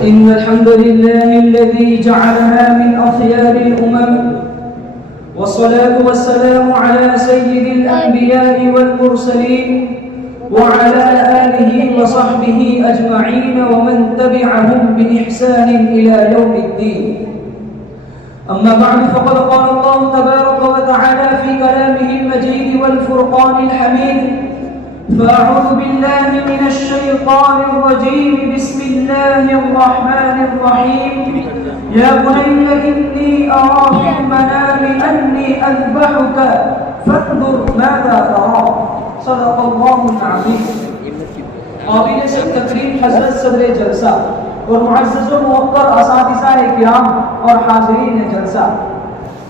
إن الحمد لله الذي جعلها من أخيار الأمم، والصلاة والسلام على سيد الأنبياء والمرسلين وعلى آله وصحبه أجمعين ومن تبعهم بإحسان إلى يوم الدين. أما بعد، فقد قال الله تبارك وتعالى في كلامه المجيد والفرقان الحميد: فأعوذ بالله من الشيطان الرجيم، بسم الله الرحمن الرحيم. يا بني إني أرى في المنام أني أذبحك فانظر ماذا ترى. صدق الله العظيم. قابل سے تقریم حضرت صدر جلسہ اور معزز و موقر اساتذہ کرام اور حاضرین جلسہ،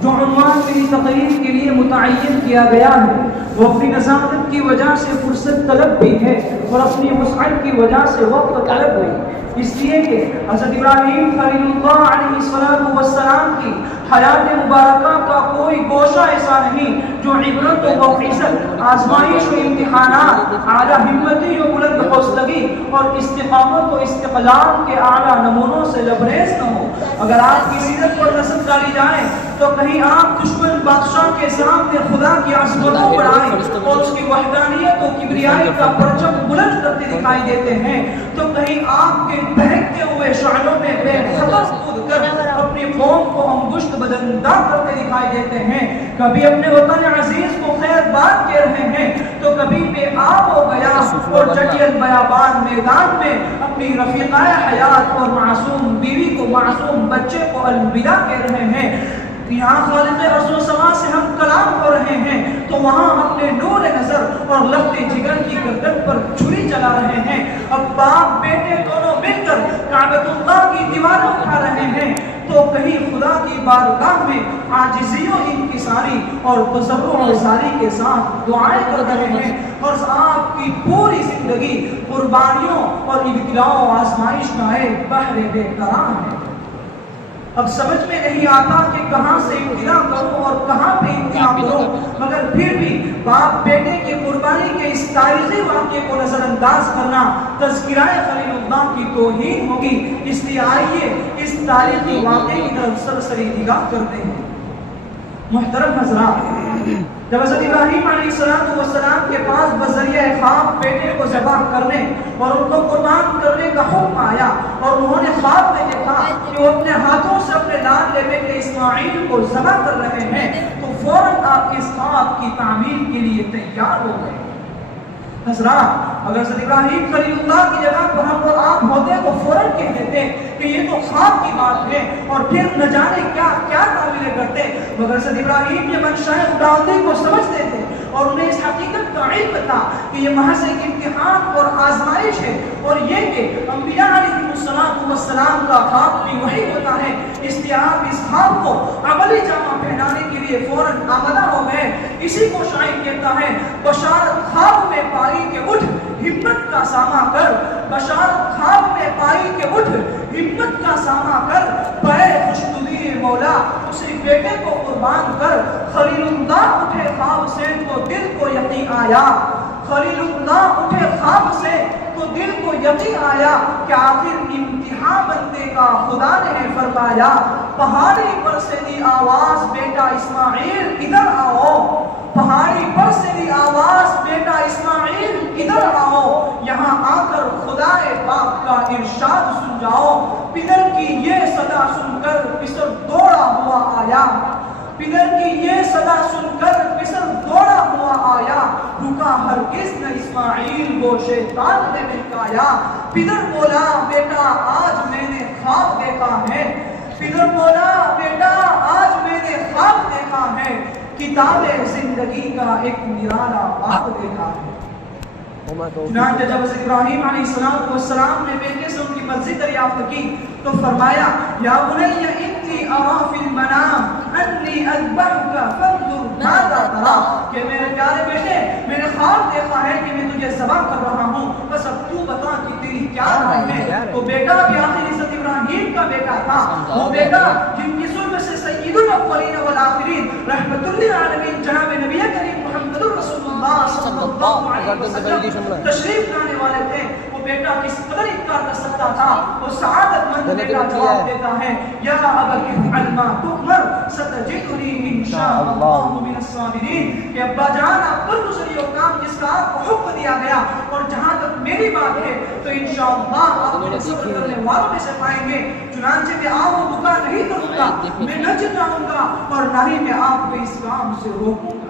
جو عنوان میری تقریر کے لیے متعین کیا گیا ہے وہ اپنی نزاکت کی وجہ سے فرصت طلب بھی ہے اور اپنی وسعت کی وجہ سے وقت طلب بھی، اس لیے کہ حضرت ابراہیم خلیل اللہ علیہ السلام کی حیات مبارکہ کا کوئی گوشہ ایسا نہیں جو عبرت و موعظت، آزمائش و امتحانات، اعلیٰ ہمتی و بلند حوصلگی اور استقامت و استقلال کے اعلیٰ نمونوں سے لبریز نہ ہو۔ اگر آپ کی سیرت پر نظر ڈالی جائے تو کہیں آپ دشمن بادشاہ کے سامنے خدا کی عظمتوں پر آئے اور اس کی وحدانیت و کبریائی کا پرچم بلند کرتے دکھائی دیتے ہیں، تو کہیں آپ کے بہکتے ہوئے شعلوں میں بے خطر کود کر اپنی قوم کو انگشت بدندہ کرتے دکھائی دیتے ہیں۔ کبھی اپنے وطن عزیز کو خیر بات کہہ رہے ہیں تو کبھی بے آب و گیا اور جٹیل بیابان میدان میں اپنی رفیقہ حیات اور معصوم بیوی کو، معصوم بچے کو الوداع کہہ رہے ہیں۔ یہاں خالق ارض و سما سے ہم کلام ہو رہے ہیں تو وہاں اپنے نور نظر اور لخت جگر کی گردن پر چھری چلا رہے ہیں۔ اب باپ بیٹے دونوں مل کر کعبۃ اللہ کی دیواریں اٹھا رہے ہیں تو کہیں خدا کی بارگاہ میں عاجزی و انکساری اور تضرع و زاری کے ساتھ دعائیں کر رہے ہیں، اور آپ کی پوری زندگی قربانیوں اور ابتلاء و آزمائش کا ایک بحر بے قرار ہے۔ اب سمجھ میں نہیں آتا کہ کہاں سے ابتدا کروں اور کہاں پہ انتہا کروں، مگر پھر بھی باپ بیٹے کی قربانی کے اس تاریخی واقعے کو نظر انداز کرنا تذکرہ خلیل اللہ کی توہین ہوگی، اس لیے آئیے اس تاریخی واقعے کی طرف سرسری نگاہ کرتے ہیں۔ محترم حضرات، جب حضرت ابراہیم علیہ السلام کے پاس بذریعہ خواب بیٹے کو ذبح کرنے اور ان کو قربان کرنے کا حکم آیا اور انہوں نے خواب میں دیکھا کہ وہ اپنے ہاتھوں سے اپنے لاڈلے بیٹے اسماعیل کو ذبح کر رہے ہیں تو فوراً آپ اس خواب کی تعمیل کے لیے تیار ہو گئے۔ حضرات، اگر حضرت ابراہیم خلیل اللہ کی جگہ پر ہم اور آپ ہوتے تو فوراً کہہ دیتے کہ یہ تو خواب کی بات ہے اور پھر نہ جانے کیا کیا تعمیلیں کرتے، مگر حضرت ابراہیم یہ منشاء خداوندی کو سمجھتے تھے اور انہیں اس حقیقت کا علم تھا کہ یہ محض ایک امتحان اور آزمائش ہے، اور یہ کہ انبیاء علیہ السلام کا خواب بھی وہی ہوتا ہے، اس لیے آپ اس خواب کو عملی جامہ پہنانے کے لیے فوراً آمادہ ہو گئے۔ اسی کو شاعر کہتا ہے: بشارت خواب میں پائی کہ اٹھ ہمت کا سامنا کر، بشارت خواب میں پائی کہ اٹھ ہمت کا سامنا کر، پے خوشنودی مولا اسی بیٹے کو قربان کر۔ خلیل اللہ اٹھے خواب سے تو دل کو یقین آیا، خلیل اللہ اٹھے خواب سے تو دل کو یقین آیا کہ آخر امتحان بننے کا خدا نے فرمایا۔ پہاڑی پر سے دی آواز بیٹا اسماعیل ادھر آؤ، پہاڑی پر سے دی آواز بیٹا اسماعیل ادھر آؤ، یہاں آ کر خدا پاک کا ارشاد سن جاؤ۔ پدر کی یہ صدا سن کر پسر دوڑا ہوا آیا، پدر کی یہ صدا سن کر پسر دوڑا ہوا آیا، رکا ہرگز نہ اسماعیل وہ شیطان نے مٹکایا۔ پدر بولا بیٹا آج میں نے خواب دیکھا ہے، پدر بولا بیٹا آج میں نے خواب دیکھا ہے، کتاب زندگی کا ایک نرالا باب دیکھا ہے۔ چنانچہ جب حضرت ابراہیم علیہ السلام نے بیٹے سے ان کی مرضی دریافت کی تو فرمایا: یا بنی انی ارا فی المنام انی اذبحک فانظر ماذا تری، کہ میرے پیارے بیٹے میں نے خواب دیکھا ہے کہ میں تجھے ذبح کر رہا ہوں، بس اب تو بتا کہ تیری کیا رائے ہے۔ تو بیٹا بھی آخر حضرت ابراہیم کا بیٹا تھا، وہ بیٹا جن کی ظلم سے سید الاولین والآخرین رحمت للعالمین جناب نبی کریم محمد رسول اللہ صلی اللہ علیہ وسلم تشریف لانے والے تھے۔ وہ بیٹا کس قدر انکار کر سکتا تھا، وہ سعادت مند بیٹا جواب دیتا ہے یا ابت افعل ما تؤمر ستجدنی انشاءاللہ من الصابرین، کہ ابا جان آپ پر دوسری کام جس کا آپ کو حکم دیا گیا، اور جہاں تک میری بات ہے تو انشاءاللہ آپ کو صبر کرنے والوں میں سے پائیں گے۔ چنانچہ میں آؤں و بکا نہیں کروں گا، میں نہ چلاؤں گا، اور نہ ہی میں آپ کو اس کام سے روکوں گا۔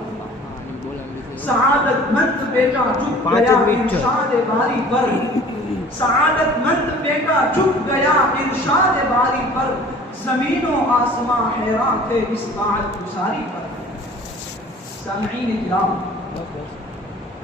سعادت مند بیٹا جھک گیا ارشاد باری پر، سعادت مند بیٹا جھک گیا ارشاد باری پر، زمین و آسمان حیران تھے اس طاعت گزاری پر۔ سامعین کرام،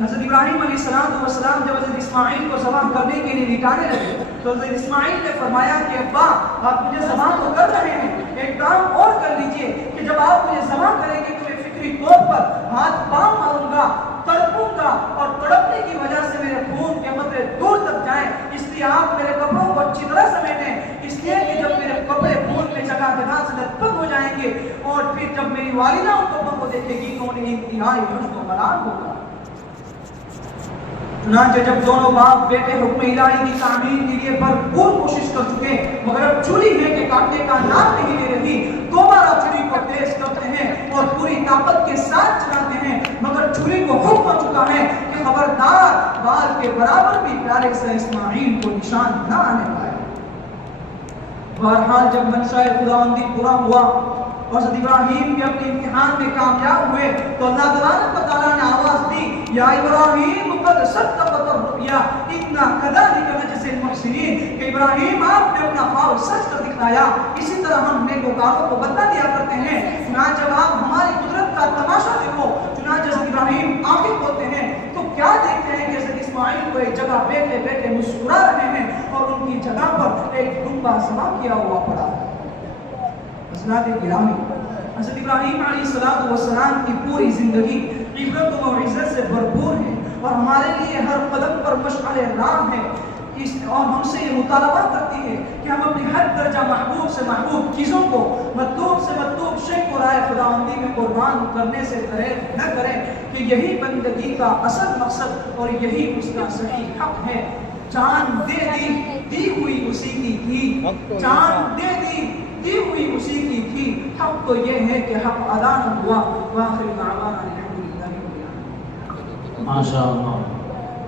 حضرت ابراہیم علیہ السلام جب حضرت اسماعیل کو ذبح کرنے کے لیے لٹانے لگے تو حضرت اسماعیل نے فرمایا کہ ابا آپ مجھے ذبح تو کر رہے ہیں، ایک کام اور کر لیجئے کہ جب آپ مجھے ذبح کریں گے تو میں فکری طور پر ہاتھ پاؤں ماروں گا، تڑپوں گا، اور تڑپنے کی وجہ سے میرے خون کے قطرے دور تک جائیں، اس لیے آپ میرے کپڑوں کو اچھی طرح سمیٹیں، اس لیے کہ جب میرے کپڑے خون میں جگہ جگہ سے لطپت ہو جائیں گے اور پھر جب میری والدہ ان کپڑوں کو دیکھے گی تو انہیں انتہائی حزن و ملال ہوگا۔ چنانچہ جب دونوں باپ بیٹے حکم الہی کی تعمیر کے لیے بھرپور کوشش کر چکے مگر اب چھری ہے کہ کاٹنے کا نام نہیں لے رہی، دوبارہ چھری کو تیز کرتے ہیں اور پوری طاقت کے ساتھ چلاتے ہیں، مگر چھری کو حکم ہو چکا ہے کہ خبردار بال کے برابر بھی پیارے سے اسماعیل کو نشان نہ آنے پائے۔ بہرحال جب منشاء خداوندی پورا ہوا اور حضرت ابراہیم بھی اپنے امتحان میں کامیاب ہوئے تو اللہ تبارک و تعالیٰ نے آواز دی یا ابراہیم قد صدقت الرؤیا انا کذلک نجزی المحسنین، کہ ابراہیم آپ نے اپنا خواب سچ کر دکھایا، اسی طرح ہم نیکوکاروں کو بدلہ دیا کرتے ہیں۔ چنانچہ جب آپ ہماری قدرت کا تماشا دیکھو، چنانچہ حضرت ابراہیم آنکھیں کھولتے ہیں تو کیا دیکھتے ہیں کہ حضرت اسماعیل کو ایک جگہ بیٹھے بیٹھے مسکرا رہے ہیں اور ان کی جگہ پر ایک دمبا ذبح کیا ہوا پڑا ہے۔ حضرات گرامی، حضرت ابراہیم علیہ السلام کی پوری زندگی عبرت و عزت سے بھرپور ہے اور ہمارے لیے ہر قدم پر مشعل راہ ہے، اور ہم سے یہ مطالبہ کرتی ہے کہ ہم اپنی ہر درجہ محبوب سے محبوب چیزوں کو، مطلوب سے مطلوب شے کو رائے خداوندی میں قربان کرنے سے گریز نہ کریں، کہ یہی بندگی کا اصل مقصد اور یہی اس کا صحیح حق ہے۔ جان دے دی ہوئی اسی کی تھی، جان دے دی ہوئی اسی کی تھی، حق تو یہ ہے کہ حق ادا نہ ہوا۔ وآخر دعوانا الحمدللہ رب العالمین۔ ماشاء اللہ۔